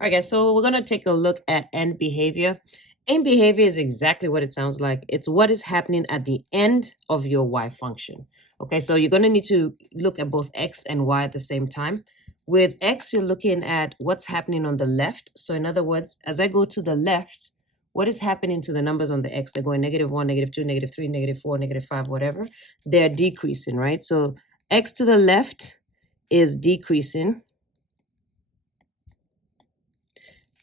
All right, guys, so we're going to take a look at end behavior. End behavior is exactly what it sounds like. It's what is happening at the end of your y function. Okay, so you're going to need to look at both x and y at the same time. With x, you're looking at what's happening on the left. So in other words, as I go to the left, what is happening to the numbers on the x? They're going -1, -2, -3, -4, -5, whatever. They're decreasing, right? So x to the left is decreasing.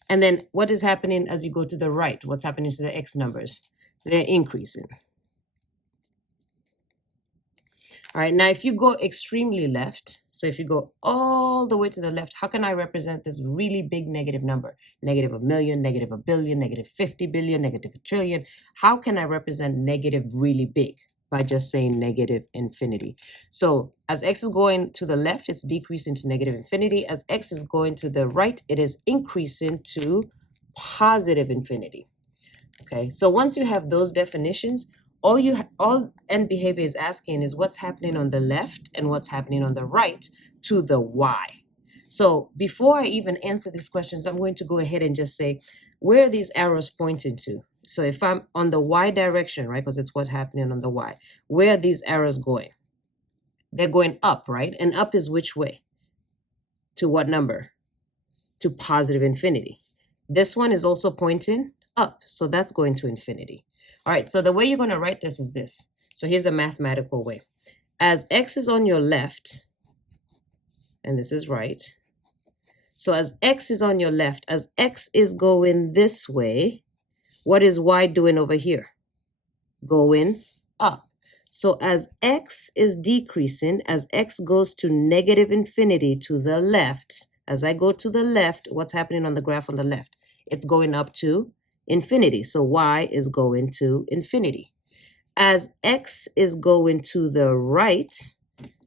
And then what is happening as you go to the right? What's happening to the x numbers? They're increasing. All right, now if you go extremely left, so if you go all the way to the left, how can I represent this really big negative number? -1,000,000, -1,billion, -50 billion, -1,000,000,000,000. How can I represent negative really big? By just saying negative infinity. So as x is going to the left, it's decreasing to negative infinity. As x is going to the right, it is increasing to positive infinity. Okay, so once you have those definitions, all end behavior is asking is what's happening on the left and what's happening on the right to the y. So before I even answer these questions, I'm going to go ahead and just say, where are these arrows pointing to? So if I'm on the y direction, right, because it's what's happening on the y, where are these arrows going? They're going up, right? And up is which way? To what number? To positive infinity. This one is also pointing up, so that's going to infinity. All right, so the way you're going to write this is this. So here's the mathematical way. As x is on your left, and this is right, so as x is on your left, as x is going this way, what is y doing over here? Going up. So as x is decreasing, as x goes to negative infinity to the left, as I go to the left, what's happening on the graph on the left? It's going up to infinity. So y is going to infinity. As x is going to the right,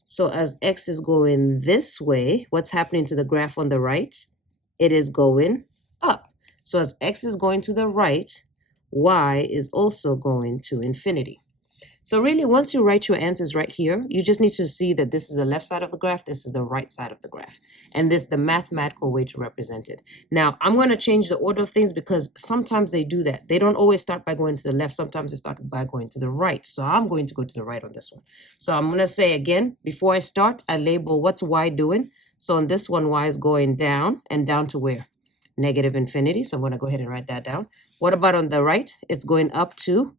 so as x is going this way, what's happening to the graph on the right? It is going up. So as x is going to the right, y is also going to infinity. So really, once you write your answers right here, you just need to see that this is the left side of the graph, this is the right side of the graph, and this is the mathematical way to represent it. Now, I'm going to change the order of things because sometimes they do that. They don't always start by going to the left. Sometimes they start by going to the right. So I'm going to go to the right on this one. So I'm going to say again, before I start, I label what's y doing. So on this one, y is going down, and down to where? Negative infinity. So I'm going to go ahead and write that down. What about on the right? It's going up to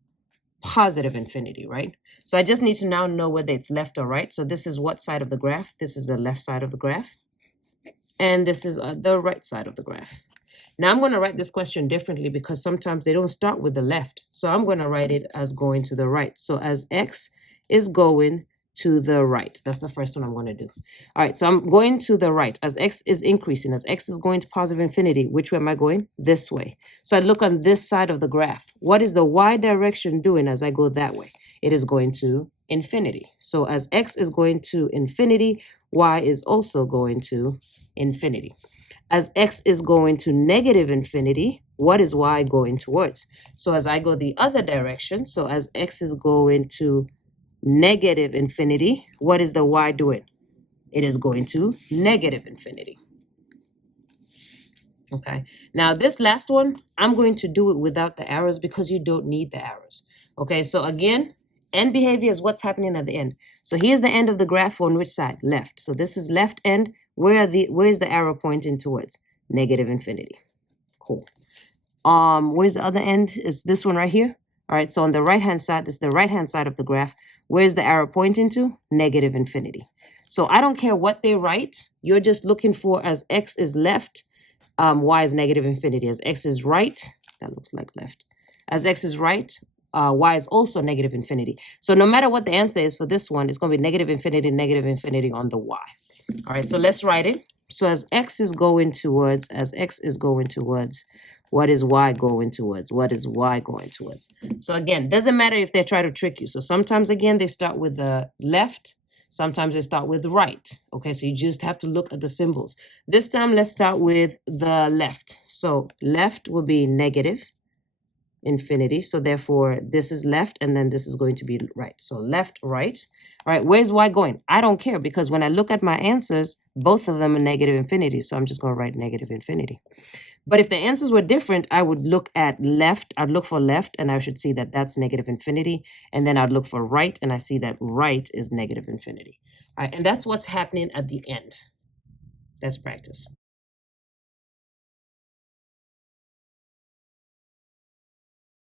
positive infinity, right? So I just need to now know whether it's left or right. So this is what side of the graph? This is the left side of the graph. And this is the right side of the graph. Now I'm going to write this question differently because sometimes they don't start with the left. So I'm going to write it as going to the right. So as x is going to the right. That's the first one I'm going to do. All right, so I'm going to the right. As x is increasing, as x is going to positive infinity, which way am I going? This way. So I look on this side of the graph. What is the y direction doing as I go that way? It is going to infinity. So as x is going to infinity, y is also going to infinity. As x is going to negative infinity, what is y going towards? So as I go the other direction, so as x is going to negative infinity, what is the y doing? It is going to negative infinity. Okay, now this last one, I'm going to do it without the arrows because you don't need the arrows. Okay, so again, end behavior is what's happening at the end. So here's the end of the graph on which side? Left. So this is left end. Where is the arrow pointing towards? Negative infinity. Cool. Where's the other end? Is this one right here? All right, so on the right-hand side, this is the right-hand side of the graph. Where's the arrow pointing to? Negative infinity. So I don't care what they write. You're just looking for as x is left, y is negative infinity. As x is right, that looks like left. As x is right, y is also negative infinity. So no matter what the answer is for this one, it's going to be negative infinity on the y. All right, so let's write it. So as x is going towards, what is y going towards? What is y going towards? So again, doesn't matter if they try to trick you. So sometimes, again, they start with the left. Sometimes they start with the right. Okay, so you just have to look at the symbols. This time, let's start with the left. So left will be negative infinity. So therefore, this is left, and then this is going to be right. So left, right. All right, where's y going? I don't care because when I look at my answers, Both of them are negative infinity, so I'm just going to write negative infinity. But if the answers were different, I would look at left. I'd look for left, and I should see that that's negative infinity. And then I'd look for right, and I see that right is negative infinity. All right, and that's what's happening at the end. That's practice.